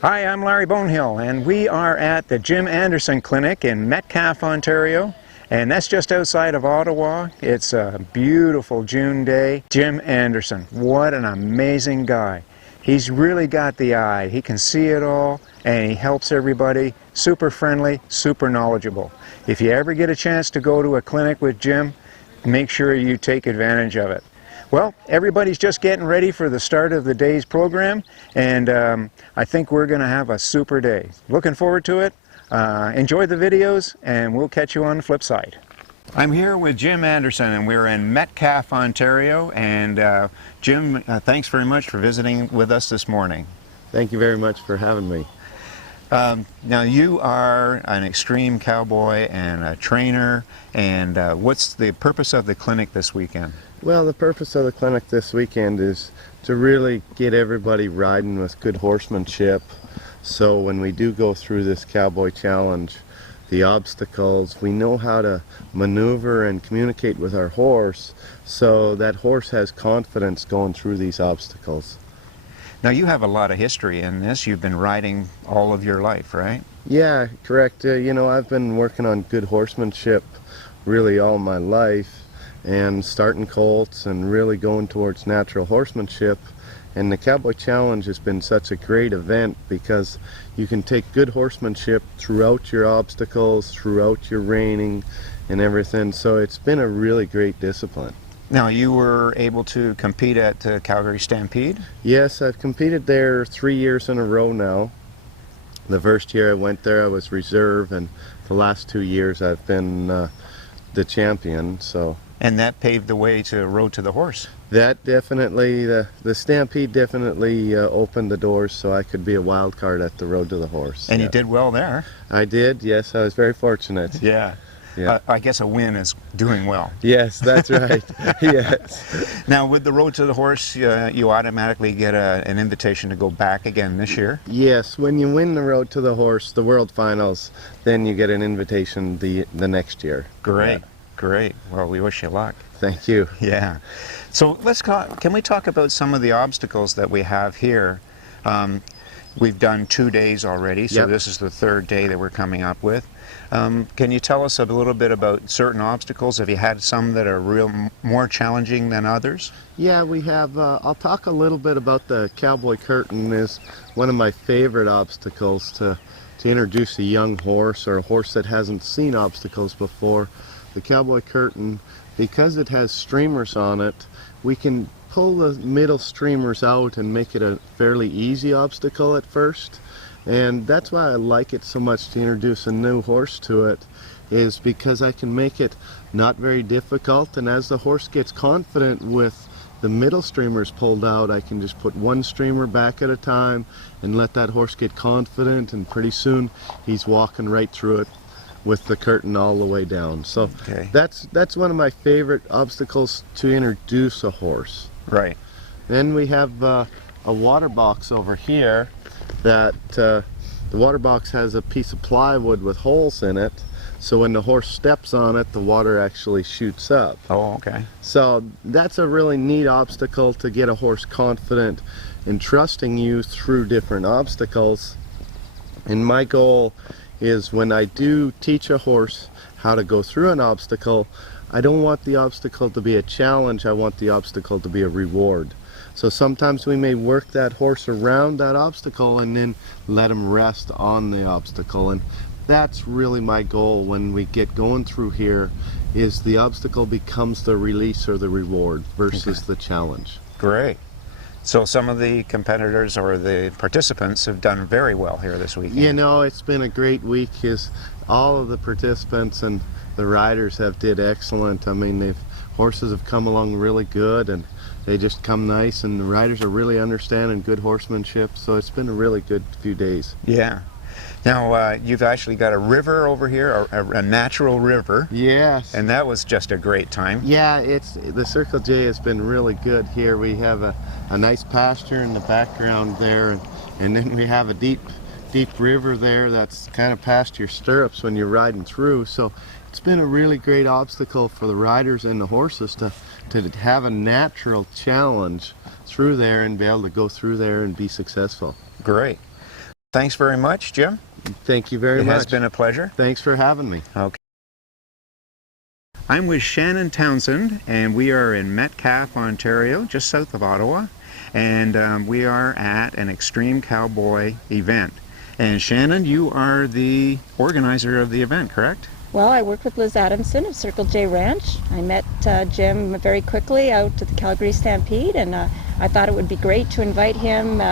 Hi, I'm Larry Bonehill, and we are at the Jim Anderson Clinic in Metcalfe, Ontario, and that's just outside of Ottawa. It's a beautiful June day. Jim Anderson, what an amazing guy. He's really got the eye. He can see it all, and he helps everybody. Super friendly, super knowledgeable. If you ever get a chance to go to a clinic with Jim, make sure you take advantage of it. Well, everybody's just getting ready for the start of the day's program, and I think we're going to have a super day. Looking forward to it. Enjoy the videos, and we'll catch you on the flip side. I'm here with Jim Anderson, and we're in Metcalfe, Ontario, and Jim, thanks very much for visiting with us this morning. Thank you very much for having me. Now you are an extreme cowboy and a trainer, and what's the purpose of the clinic this weekend? Well, the purpose of the clinic this weekend is to really get everybody riding with good horsemanship. So when we do go through this cowboy challenge, the obstacles, we know how to maneuver and communicate with our horse so that horse has confidence going through these obstacles. Now you have a lot of history in this. You've been riding all of your life, right? Yeah, correct. You know, I've been working on good horsemanship really all my life, and starting colts and really going towards natural horsemanship. And the Cowboy Challenge has been such a great event because you can take good horsemanship throughout your obstacles, throughout your reining and everything. So it's been a really great discipline. Now you were able to compete at Calgary Stampede? Yes, I've competed there 3 years in a row now. The first year I went there I was reserve, and the last 2 years I've been the champion. And that paved the way to Road to the Horse. That definitely, the Stampede definitely opened the doors so I could be a wild card at the Road to the Horse. And you did well there. I did, yes, I was very fortunate. Yeah. Yeah. I guess a win is doing well. Yes, that's right. Yes. Now with the Road to the Horse, you automatically get an invitation to go back again this year? Yes, when you win the Road to the Horse, the World Finals, then you get an invitation the next year. Great. Yeah. Great. Well, we wish you luck. Thank you. Yeah. So can we talk about some of the obstacles that we have here? We've done 2 days already, so Yep. This is the third day that we're coming up with. Can you tell us a little bit about certain obstacles? Have you had some that are more challenging than others? Yeah, we have, I'll talk a little bit about the Cowboy Curtain. Is one of my favorite obstacles to introduce a young horse or a horse that hasn't seen obstacles before. The Cowboy Curtain, because it has streamers on it, we can pull the middle streamers out and make it a fairly easy obstacle at first. And that's why I like it so much to introduce a new horse to it, is because I can make it not very difficult, and as the horse gets confident with the middle streamers pulled out, I can just put one streamer back at a time and let that horse get confident, and pretty soon he's walking right through it with the curtain all the way down. So okay. That's one of my favorite obstacles to introduce a horse. Right. Then we have a water box over here that the water box has a piece of plywood with holes in it, so when the horse steps on it, the water actually shoots up. Oh, okay. So that's a really neat obstacle to get a horse confident in trusting you through different obstacles. And my goal is, when I do teach a horse how to go through an obstacle, I don't want the obstacle to be a challenge, I want the obstacle to be a reward. So sometimes we may work that horse around that obstacle and then let him rest on the obstacle. And that's really my goal when we get going through here, is the obstacle becomes the release or the reward versus the challenge. Great. So some of the competitors or the participants have done very well here this weekend. You know, it's been a great week. All of the participants and the riders have did excellent. I mean, horses have come along really good, and they just come nice, and the riders are really understanding good horsemanship, so it's been a really good few days. Yeah. Now, you've actually got a river over here, a natural river. Yes. And that was just a great time. Yeah, the Circle J has been really good here. We have a nice pasture in the background there, and then we have a deep river there that's kind of past your stirrups when you're riding through. So it's been a really great obstacle for the riders and the horses to have a natural challenge through there and be able to go through there and be successful. Great. Thanks very much, Jim. Thank you very It much. has been a pleasure. Thanks for having me. Okay. I'm with Shannon Townsend, and we are in Metcalfe, Ontario, just south of Ottawa, and we are at an Extreme Cowboy event. And Shannon, you are the organizer of the event, correct? Well, I worked with Liz Adamson of Circle J Ranch. I met Jim very quickly out at the Calgary Stampede, and I thought it would be great to invite him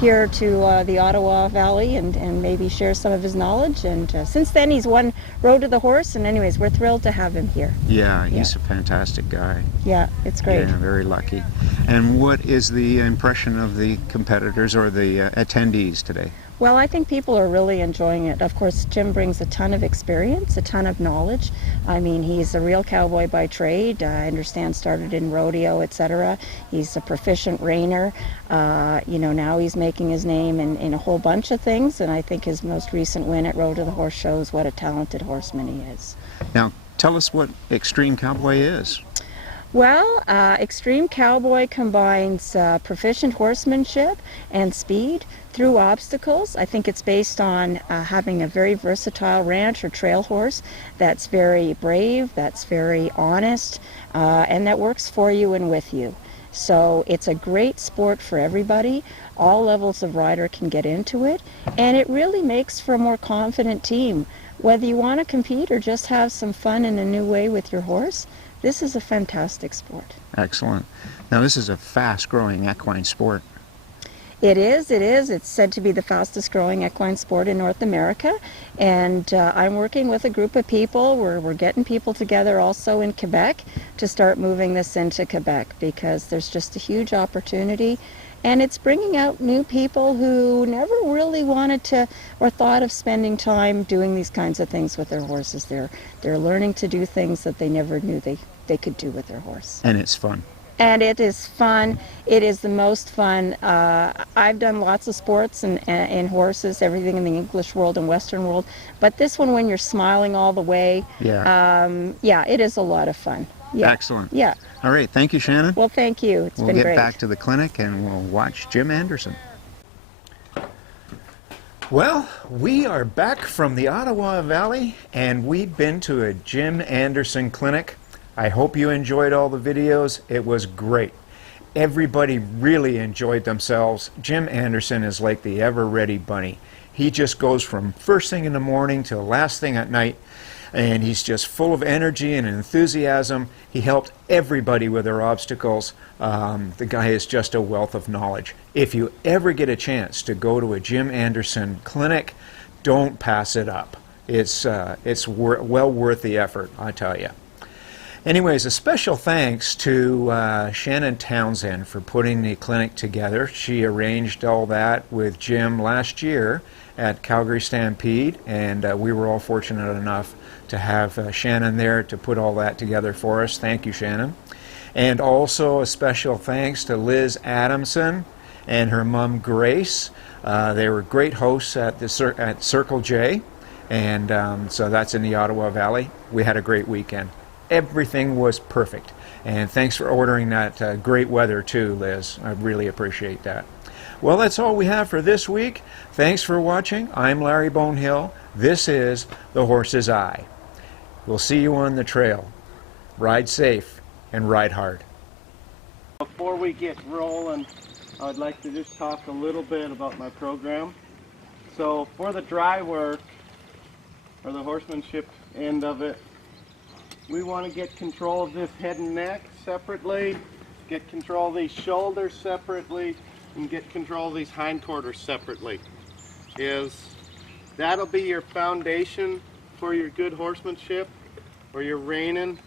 here to the Ottawa Valley and maybe share some of his knowledge. And since then, he's won Road to the Horse, and anyways, we're thrilled to have him here. Yeah, he's a fantastic guy. Yeah, it's great. Yeah, very lucky. And what is the impression of the competitors or the attendees today? Well, I think people are really enjoying it. Of course, Jim brings a ton of experience, a ton of knowledge. I mean, he's a real cowboy by trade. I understand started in rodeo, etc. He's a proficient reiner. Now he's making his name in a whole bunch of things, and I think his most recent win at Road to the Horse shows what a talented horseman he is. Now, tell us what Extreme Cowboy is. Well, Extreme Cowboy combines proficient horsemanship and speed through obstacles. I think it's based on having a very versatile ranch or trail horse that's very brave, that's very honest, and that works for you and with you. So it's a great sport for everybody. All levels of rider can get into it, and it really makes for a more confident team. Whether you want to compete or just have some fun in a new way with your horse, this is a fantastic sport. Excellent. Now, this is a fast-growing equine sport. It is. It's said to be the fastest growing equine sport in North America. And I'm working with a group of people. We're getting people together also in Quebec to start moving this into Quebec, because there's just a huge opportunity. And it's bringing out new people who never really wanted to or thought of spending time doing these kinds of things with their horses. They're learning to do things that they never knew they could do with their horse. And it's fun. And it is fun. It is the most fun. I've done lots of sports and horses, everything in the English world and Western world. But this one, when you're smiling all the way, it is a lot of fun. Yeah. Excellent. Yeah. All right. Thank you, Shannon. Well, thank you. It's been great. We'll get back to the clinic and we'll watch Jim Anderson. Well, we are back from the Ottawa Valley, and we've been to a Jim Anderson clinic. I hope you enjoyed all the videos. It was great. Everybody really enjoyed themselves. Jim Anderson is like the ever-ready bunny. He just goes from first thing in the morning till last thing at night, and he's just full of energy and enthusiasm. He helped everybody with their obstacles. The guy is just a wealth of knowledge. If you ever get a chance to go to a Jim Anderson clinic, don't pass it up. It's well worth the effort, I tell you. Anyways, a special thanks to Shannon Townsend for putting the clinic together. She arranged all that with Jim last year at Calgary Stampede, and we were all fortunate enough to have Shannon there to put all that together for us. Thank you, Shannon. And also a special thanks to Liz Adamson and her mom Grace. They were great hosts at Circle J, and so that's in the Ottawa Valley. We had a great weekend. Everything was perfect. And thanks for ordering that great weather too, Liz. I really appreciate that. Well, that's all we have for this week. Thanks for watching. I'm Larry Bonehill. This is The Horse's Eye. We'll see you on the trail. Ride safe and ride hard. Before we get rolling, I'd like to just talk a little bit about my program. So for the dry work, or the horsemanship end of it, we want to get control of this head and neck separately, get control of these shoulders separately, and get control of these hindquarters separately. That'll be your foundation for your good horsemanship or your reining.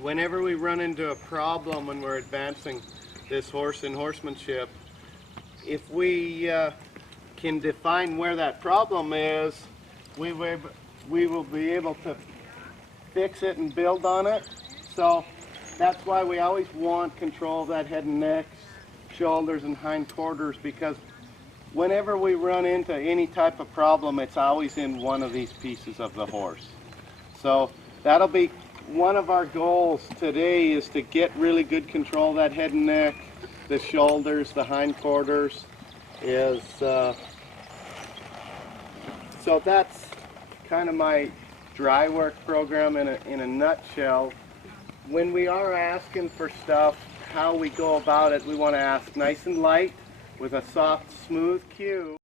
Whenever we run into a problem when we're advancing this horse in horsemanship, if we can define where that problem is, we will be able to fix it and build on it. So that's why we always want control of that head and neck, shoulders and hindquarters, because whenever we run into any type of problem, it's always in one of these pieces of the horse. So that'll be one of our goals today, is to get really good control of that head and neck, the shoulders, the hindquarters, So that's kind of my dry work program in a nutshell. When we are asking for stuff, how we go about it, we want to ask nice and light with a soft, smooth cue.